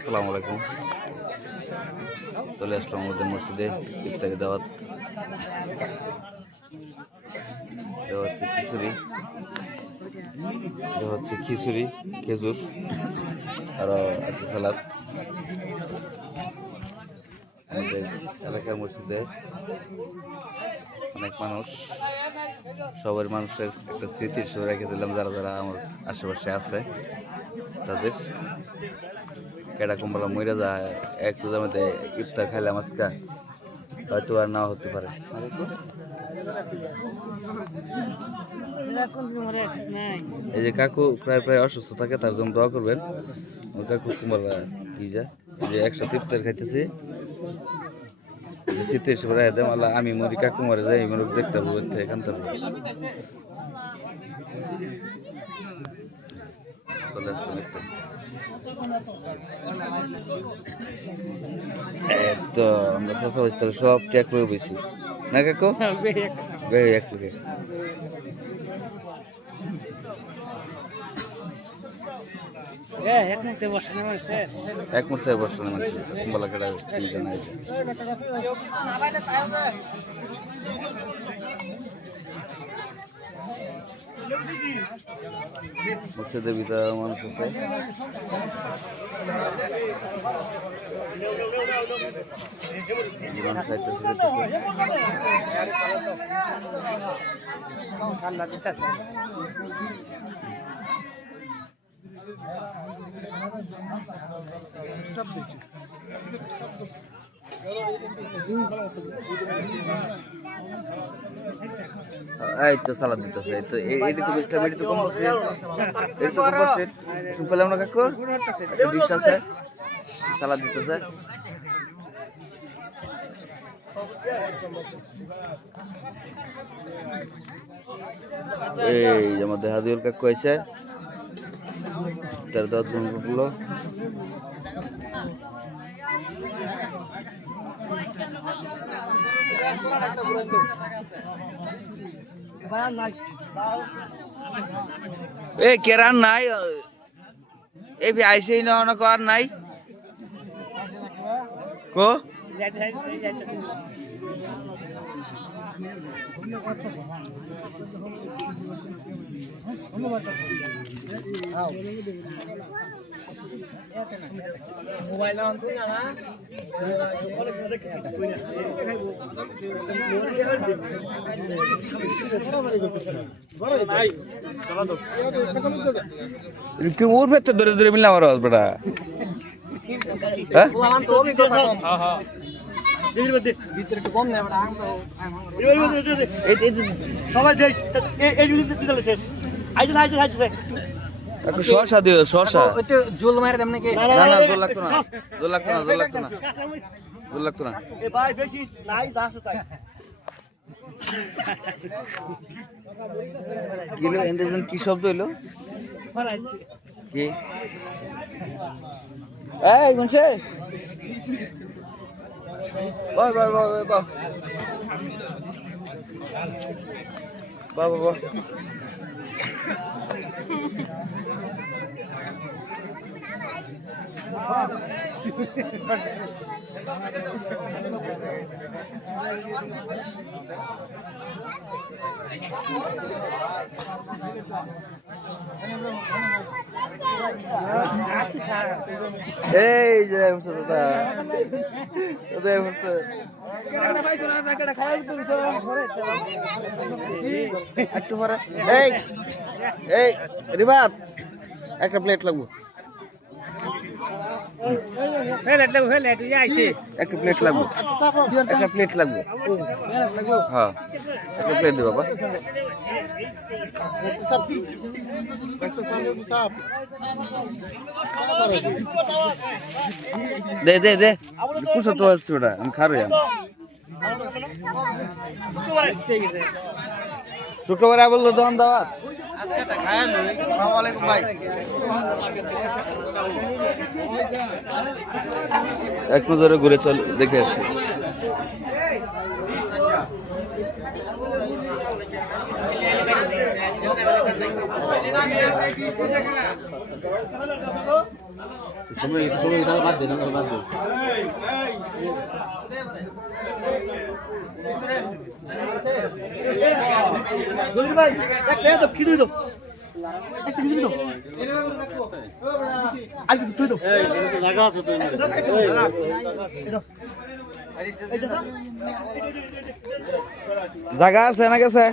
আসসালামু আলাইকুম। চলে আসলাম আমাদের মসজিদে ইফতারি দাওয়াত। দেওয়া হচ্ছে খিচুড়ি, খেজুর, আরও আছে সালাদ। আমাদের এলাকার মসজিদে অনেক মানুষ, সবার মানুষের একটা স্মৃতি হিসেবে রেখে দিলাম যারা যারা আমার আশেপাশে আছে তাদের। কেডা কুম্বলা মইরা যায় এক রোজার মধ্যে ইফতার খাইলাম আজকে, হয়তো আর নাও হতে পারে। এই যে কাকু প্রায় প্রায় অসুস্থ থাকে, তার জন্য দোয়া করবেন। ওই কাকু কুম্বলা কি যায় যে একসাথে ইফতার খাইতেছি, স্মৃতি হিসেবে রেখে দেম। আল্লাহ আমি মরি, কাকু মরে যাই, মরে দেখতে পাবো এখান থেকে। তো আমরা চাষা বাস সব ট্যাক করে বেশি না কাকু, এক লোকে এক মুহূর্তে বসে না মানুষ কুম্বলা কেটা কি জানা যায়। মসজিদের ভিতরে মানুষ আছে। মানুষ এই তো সালাদ দিতেছে, তো এইটা তো বুঝলাম, এটা তো কম করছে, এটা তো কম করছে। শুনলাম না কাকু ডিশ আছে, সালাদ দিতেছে। এই আমাদের হাদিউল কাকু আছে, তার দাঁত গুলো এ কেরান নাই, এই আইসেই না আর নাই কো মোবাইল ওর ভেতর ধরে ধরে মিললাম আর বেটা শসা দিও, শসা জোল মারে দেন নাকি? না না জোল লাগতো না, জোল লাগতো না, জোল লাগতো না, জোল লাগতো না। এ ভাই বেশি নাই যা আছে তাই কিলো এন্ডেজন কি শব্দ হইলো কি? এই গুনছে বাহ বাহ বাহ বাহ বাহ বাহ বাহ। এই যে দাদা একটু পরে এই এই রিবাত একটা প্লেট লাগবো, একটা প্লেট লাগবো, একটা প্লেট লাগবো। হ্যাঁ একটা প্লেট দে বাবা। দে দে দে কুসো তো আসছে ওটা, আমি খারো শুক্রবারে বললো দোকান দাওয়াত এক নজরে ঘুরে চল দেখে আসি। সময় বাদ দেন বাদ দেন ভাই একটা তো খিদে দাও একটা খিদে দাও আর কিছু তুই দাও এই জায়গা আছে তো জায়গা আছে না গেছে